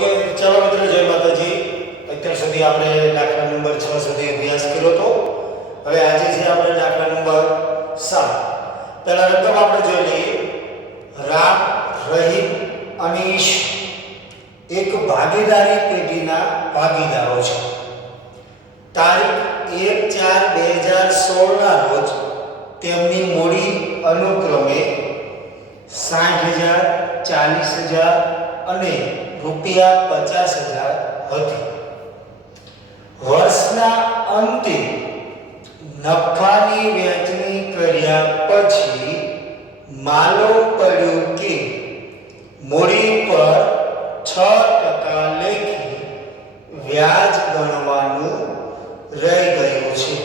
Okay, ચાલો મિત્રો, જય માતાજી. અત્યાર સુધી આપણે દાખલા નંબર 6 સુધી અભ્યાસ કર્યો હતો. હવે આજે છે આપણે દાખલા નંબર 7. પહેલા રકમ આપણે જોઈ લઈએ. રામ, રહીમ અને ઈશ એક ભાગીદારી પેઢીના ભાગીદારો છે. તારીખ 1/4/2016 ના રોજ તેમની મૂડી અનુક્રમે 60,000, 40,000 અને ₹50,000 હતી. વર્ષના અંતે નફાની વહેંચણી કર્યા પછી માલુમ પડ્યું કે મૂડી પર 6% લેખે વ્યાજ ગણવાનું રહી ગયું છે.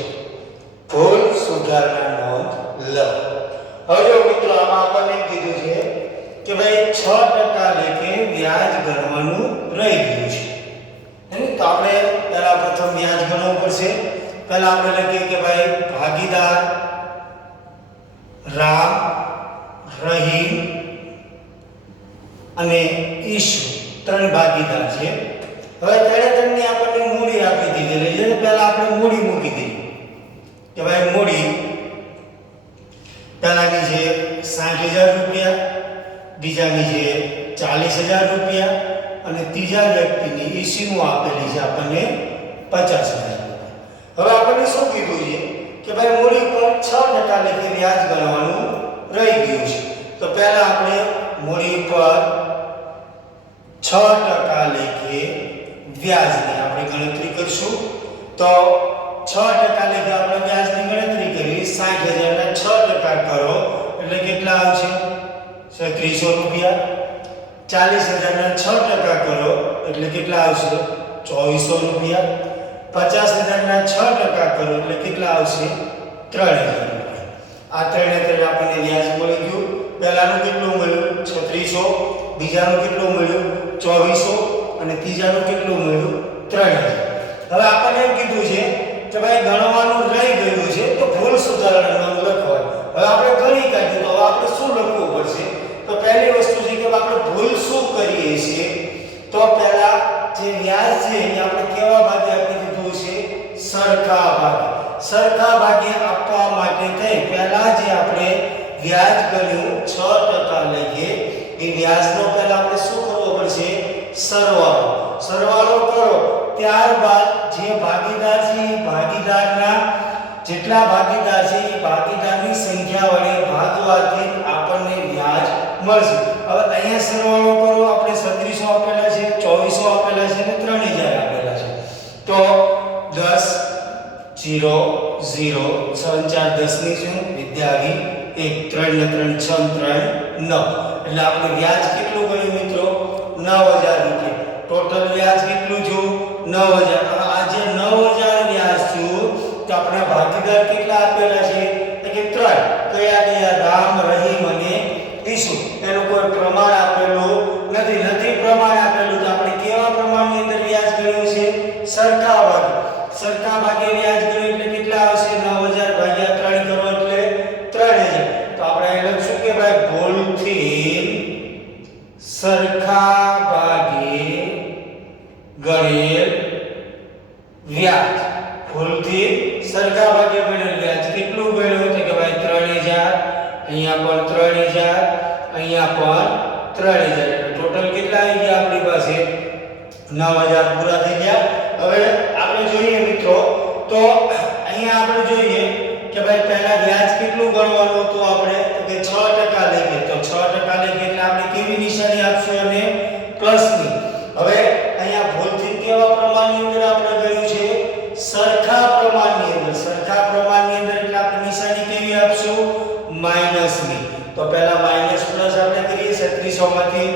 ભૂલ સુધારણા નોંધ લો. હવે જો મિત્રો, આમાં આપણને કીધું છે કે ભાઈ 6% લેખે વ્યાજ ગણવાનું રહી ગયું છે. તો આપણે પહેલા પ્રથમ વ્યાજ ગણવું પડશે. પહેલા આપણે લખીએ કે ભાઈ ભાગીદાર રામ, રહીમ અને ઈશુ ત્રણ ભાગીદાર છે. હવે ત્રણે આપણને મૂડી આપી દીધેલી છે. પહેલા આપણે મૂડી મૂકી દઈએ કે ભાઈ મૂડી પહેલાની છે 60,000 રૂપિયા, બીજાની છે 40,000 રૂપિયા અને ત્રીજા વ્યક્તિની ઈસીનું આપેલી છે આપણને 50,000 રૂપિયા. હવે આપણને શું કીધું છે કે ભાઈ મૂડી પર 6% લેખે વ્યાજ ગણવાનું રહી ગયું છે. તો પહેલા આપણે મૂડી પર 6% લેખે વ્યાજની આપણે ગણતરી કરીશું. તો 6% લેખે આપણે વ્યાજની ગણતરી કરી. 60,000 ના 6% કરો એટલે કેટલા આવશે? 3600 રૂપિયા. 40,000 ના 6% કરો એટલે કેટલા આવશે? 2400 રૂપિયા. 50,000 ના 6% કરો એટલે કેટલા આવશે? 3,000 રૂપિયા. આ ત્રણે આપણને વ્યાજ મળી ગયું. પહેલાનું કેટલું મળ્યું? 3600. બીજાનું કેટલું મળ્યું? 2400 અને ત્રીજાનું કેટલું મળ્યું? 3,000. હવે આપણને એમ કીધું છે કે ભાઈ ગણવાનું રહી ગયું છે, તો ભૂલ સુધારણા નોંધ લખવાની. હવે આપણે ગણી કાઢ્યું, તો હવે આપણે શું લખવું પડશે? તો પહેલી વસ્તુ છે કે આપણે ભૂલ શું કરીએ છીએ? તો પહેલા જે વ્યાજ છે એ આપણે કેવા ભાગે આપી દીધું છે? સરખા ભાગે. સરખા ભાગે આપવા માટે થઈ પહેલા જે આપણે વ્યાજ ગણ્યું 6% લેખે, એ વ્યાજનો પહેલા આપણે શું કરવો પડશે? સરવાળો. સરવાળો કરો, ત્યારબાદ જે ભાગીદાર છે એ ભાગીદારના જેટલા ભાગીદાર છે એ ભાગીદારની સંખ્યા વડે ભાગવાથી આપણને વ્યાજ મળશે. હવે અહીંયા સરવાળો કરો. આપણે 3600 આપેલા છે, 2400 આપેલા છે અને 3,000 આપેલા છે. તો 10 0 0 6 4 10 ની છે વિદ્યા આવી 1 3 ને 3 6 3 9. એટલે આપણે વ્યાજ કેટલું ગણ્યું મિત્રો? 9,000 રૂપિયા. ટોટલ વ્યાજ કેટલું થયું? 9,000. આ જે 9,000 વ્યાજ થયું, તો આપણા ભાગીદાર કેટલા આપેલા છે? તો કે 3. કયા? રામ, રહીમ અને ઈશુ. એનું કોઈ પ્રમાણ આપેલું નથી. પ્રમાણ આપેલું તો આપણે કેવા પ્રમાણની અંદર વ્યાજ ગણ્યું છે? સરખા ભાગે. સરખા ભાગે વ્યાજ ગણ્યું એટલે કેટલા આવશે? 9,000 ભાગ્યા 3 કરો એટલે 3,000. તો આપણે અહીં લખશું કે ભાઈ ભૂલથી સરખા ભાગે ગણેલ વ્યાજ. ભૂલથી સરખા ભાગે ગણેલ વ્યાજ કેટલું ગણ્યું? તો કે ભાઈ 3,000. અહીંયા પણ 3,000, અહીંયા પણ 3,000. ટોટલ કેટલા આવી ગયા આપણી પાસે? 9,000 પૂરા થઈ ગયા. હવે આપણે જોઈએ મિત્રો, તો અહીંયા આપણે જોઈએ કે ભાઈ પહેલા વ્યાજ કેટલું ગણવાનું હતું આપણે? તો કે 6% લેખે. તો 6% લેખે એટલે આપણે કેવી નિશાની આપશું? અને પ્લસની. હવે અહીંયા ભૂલથી કેવા પ્રમાણની અંદર આપણે ગણ્યું છે? સરખા પ્રમાણની અંદર. સરખા પ્રમાણની અંદર એટલે આપણે નિશાની કેવી આપશું? માઈનસની. તો પહેલા માઈનસ પ્લસ આપણે કરીએ. 3600 માંથી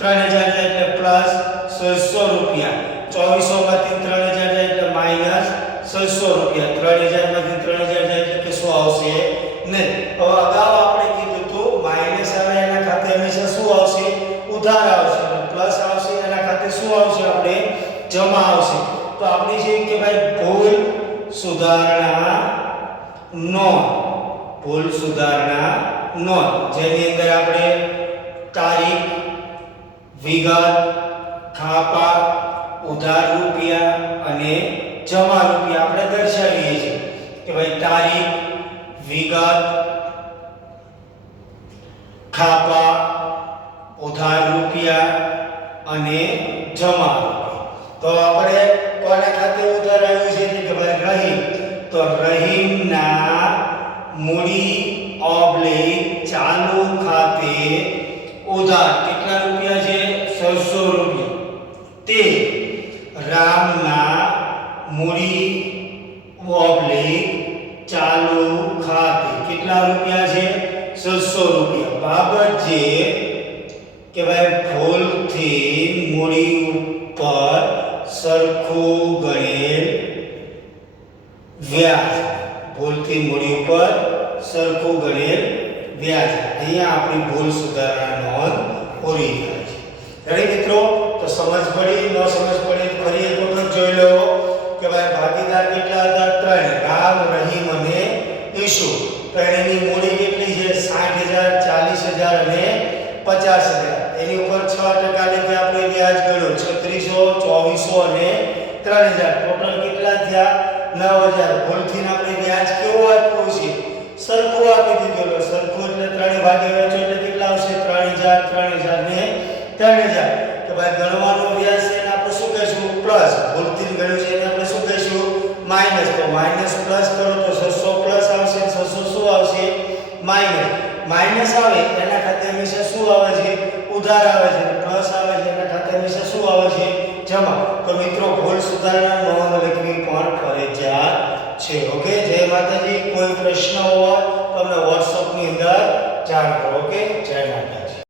3,000 જાય એટલે પ્લસ 600 રૂપિયા. 2400 માંથી 3,000 જાય એટલે માઈનસ 600 રૂપિયા. 3,000 માંથી 3,000 જાય એટલે કે શું આવશે? નહીં. હવે અગાઉ આપણે કીધું હતું માઈનસ આવે એના ખાતે હંમેશા શું આવશે? ઉધાર આવશે. અને પ્લસ આવશે એના ખાતે શું આવશે? આપણે જમા આવશે. તો આપણે છે કે ભાઈ ભૂલ સુધારણા નોંધ. ભૂલ સુધારણા નોંધ જેની અંદર આપણે તારીખ, વિગત, ખાપા ઉધાર રૂપિયા અને જમા રૂપિયા આપણે દર્શાવીએ છીએ કે ભાઈ તારીખ વિગત ખાપા ઉધાર રૂપિયા અને જમા રૂપિયા તો આપણે કોના ખાતે ઉધાર આવ્યું છે કે ભાઈ રહીમ તો રહીમના મૂડી ઓબ્લિક ચાલુ ખાતે ઉધાર કેટલા રૂપિયા છે 600 રૂપિયા તે રામના મૂડી ઓબ્લિક ચાલુ ખાતે કેટલા રૂપિયા છે 600 રૂપિયા બાબત જે કે ભાઈ ભૂલથી મૂડી ઉપર સરખું ગણેલ વ્યાજ ભૂલથી મૂડી ઉપર સરખું ગણેલ વ્યાજ અહીંયા આપણી ભૂલ સુધારણા નોંધ પૂરી થાય છે. રેડી મિત્રો, તો સમજ પડી ન સમજ પડી ફરી એક વખત જોઈ લો કે ભાઈ ભાગીદાર કેટલા હતા? 3 રામ, રહીમ અને ઈશુ. ત્રણેયની મૂડી કેટલી છે? 60,000, 40,000 અને 50,000. એની ઉપર 6% લેખે આપણે વ્યાજ ગણ્યું 3600, 2400 અને 3000. ટોટલ કેટલા થયા? 9000. ભૂલથી આપણે વ્યાજ કેવું આપ્યું છે? સરખું આપી દીધું. સરખું એટલે 3 ભાગે વહેંચો એટલે કેટલા આવશે? 3000, 3000 ને 3000. કે ભાઈ ગણવાનો વ્યાજ છે એને આપણે શું કહીશું? પ્લસ. ભૂલથી ગણ્યું છે એને આપણે શું કહીશું? માઈનસ. તો માઈનસ પ્લસ કરો તો 600 પ્લસ આવશે, 600 શું આવશે? માઈનસ. માઈનસ આવે એના ખાતે હંમેશા શું આવે છે? ઉધાર આવે છે. પ્લસ આવે છે એના ખાતે હંમેશા શું આવે છે? જમા. તો મિત્રો ભૂલ સુધારણા નોંધ લખવી પણ ફરજિયાત છે. ઓકે, જય માતાજી. કોઈ પ્રશ્ન હોય તો અમને WhatsApp ની અંદર જાણ કરો. ઓકે, જય માતા.